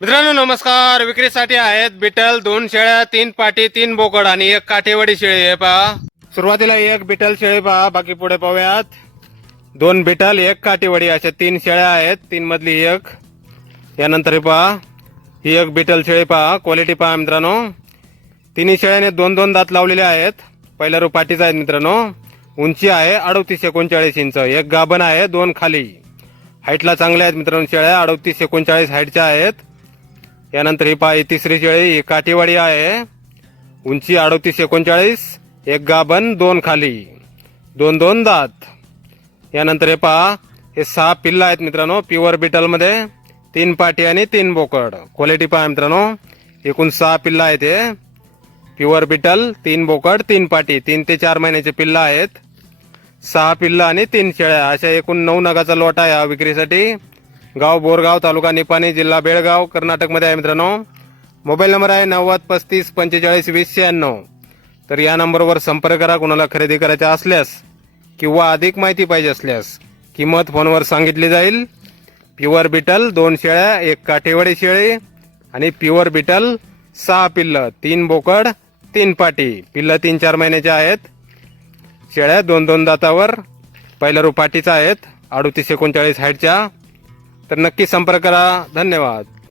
मित्रांनो नमस्कार. विक्रीसाठी आहेत बिटल 2 शेळ्या, 3 पाटी, 3 बोकड आणि 1 काठेवाडी शेळी आहे पहा. सुरुवातीला 1 बिटल शेळी पहा, बाकी पुढे पाहूयात. 2 बिटल 1 काठेवाडी अशा 3 शेळ्या आहेत, 3 मधली 1. यानंतर पहा ही 1 बिटल शेळी पहा, क्वालिटी पहा मित्रांनो. तिन्ही शेळ्याने 2-2 दात लावलेले आहेत. पहिल्या रुपाटीचा आहे मित्रांनो. उंची आहे 38-39 इंच. 1 गाभण आहे, 2 खाली. हाईटला चांगल्या आहेत मित्रांनो शेळ्या, 38-39 हाईटच्या आहेत. यानंतर ही पहा ही तिसरी शेळी, ही काठीवाडी आहे. उंची 38-39, 1 गाभण, 2 खाली, 2-2 दात. यानंतर हे पहा हे 6 पिल्ला आहेत मित्रांनो, प्युअर बिटल मध्ये. 3 पाटी आणि 3 बोकड. क्वालिटी पहा मित्रांनो, एकूण 6 पिल्ला आहेत. हे प्युअर बिटल, 3 बोकड, 3 पाटी, 3 ते 4 महिन्याचे पिल्ला आहेत. 6 पिल्ला आणि 3 शेळ्या अशा एकूण 9 नगाचा लॉट आहे हा विक्रीसाठी. गाव बोरगाव, तालुका निपाणी, जिल्हा बेळगाव, कर्नाटक मध्ये आहे मित्रांनो. मोबाईल नंबर आहे 9035452096. तर या नंबरवर संपर्क करा कुणाला खरेदी करायचे असल्यास किंवा अधिक माहिती पाहिजे असल्यास. किंमत फोनवर सांगितली जाईल. प्युअर बिटल 2 शेळ्या, 1 काठेवाडी शेळी आणि प्युअर बिटल 6 पिल्ल, 3 बोकड, 3 पाटी. पिल्ल 3-4 महिन्याचे आहेत. शेळ्या 2-2 दातावर, पहिल्या रुपाटीचा आहेत, 38-39 हाईटच्या. तर नक्की संपर्क करा. धन्यवाद.